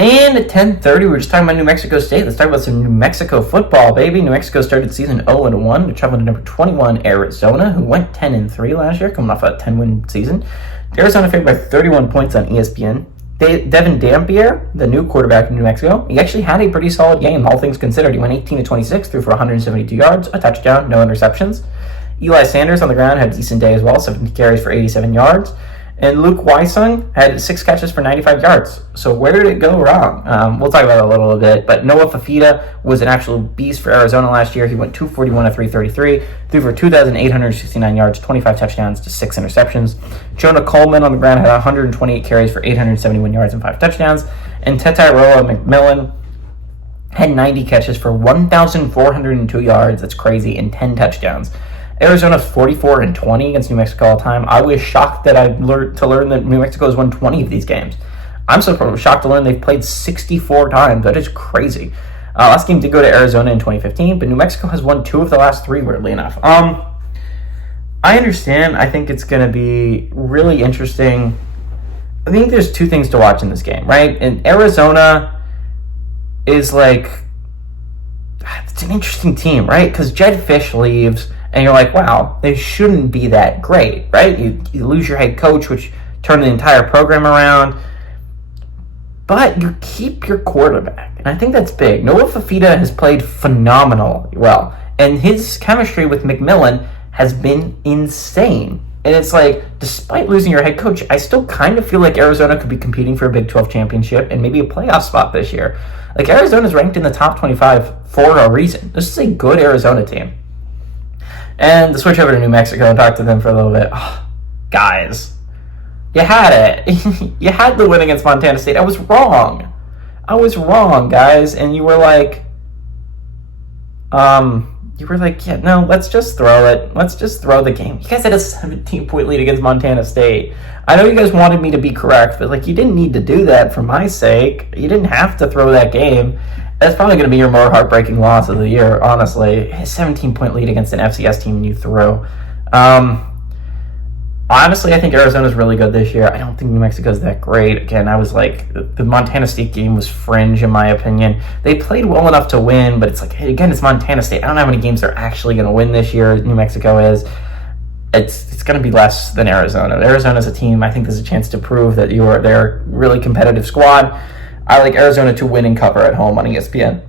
And at 10:30, we were just talking about New Mexico State. Let's talk about some New Mexico football, baby. New Mexico started season 0-1 to travel to number 21 Arizona, who went 10-3 last year, coming off a 10-win season. Arizona favored by 31 points on ESPN. Devin Dampier, the new quarterback in New Mexico, he actually had a pretty solid game, all things considered. He went 18-26, threw for 172 yards, a touchdown, no interceptions. Eli Sanders on the ground had a decent day as well, 70 carries for 87 yards. And Luke Weissung had 6 catches for 95 yards. So where did it go wrong? We'll talk about it a little bit. But Noah Fafita was an actual beast for Arizona last year. He went 241 to 333, threw for 2,869 yards, 25 touchdowns to 6 interceptions. Jonah Coleman on the ground had 128 carries for 871 yards and 5 touchdowns. And Tetairoa McMillan had 90 catches for 1,402 yards. That's crazy, and 10 touchdowns. Arizona's 44-20 against New Mexico all time. I was shocked that I learned that New Mexico has won 20 of these games. I'm so shocked to learn they've played 64 times. That is crazy. Last game did go to Arizona in 2015, but New Mexico has won 2 of the last 3, weirdly enough. I understand. I think it's going to be really interesting. I think there's 2 things to watch in this game, right? And Arizona is it's an interesting team, right? Because Jedd Fisch leaves, and you're like, wow, they shouldn't be that great, right? You lose your head coach, which turned the entire program around. But you keep your quarterback, and I think that's big. Noah Fafita has played phenomenally well, and his chemistry with McMillan has been insane. And it's despite losing your head coach, I still kind of feel like Arizona could be competing for a Big 12 championship and maybe a playoff spot this year. Arizona's ranked in the top 25 for a reason. This is a good Arizona team. And to switch over to New Mexico and talk to them for a little bit. Oh, guys, you had it. You had the win against Montana State. I was wrong, guys. And you were yeah, no, let's just throw it. Let's just throw the game. You guys had a 17-point lead against Montana State. I know you guys wanted me to be correct, but you didn't need to do that for my sake. You didn't have to throw that game. That's probably going to be your more heartbreaking loss of the year, honestly. A 17-point lead against an FCS team you threw. Honestly, I think Arizona's really good this year. I don't think New Mexico's that great. Again, I was the Montana State game was fringe, in my opinion. They played well enough to win, but it's again, it's Montana State. I don't know how many games they're actually going to win this year, New Mexico is. It's going to be less than Arizona. Arizona's a team, I think there's a chance to prove that they're a really competitive squad. I like Arizona to win and cover at home on ESPN.